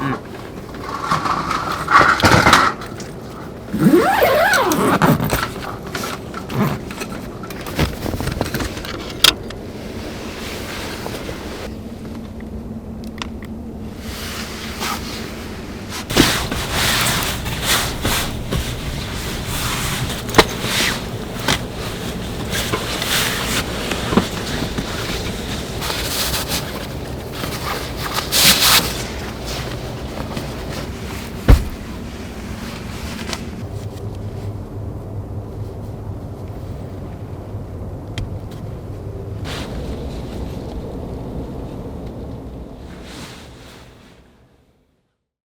うん。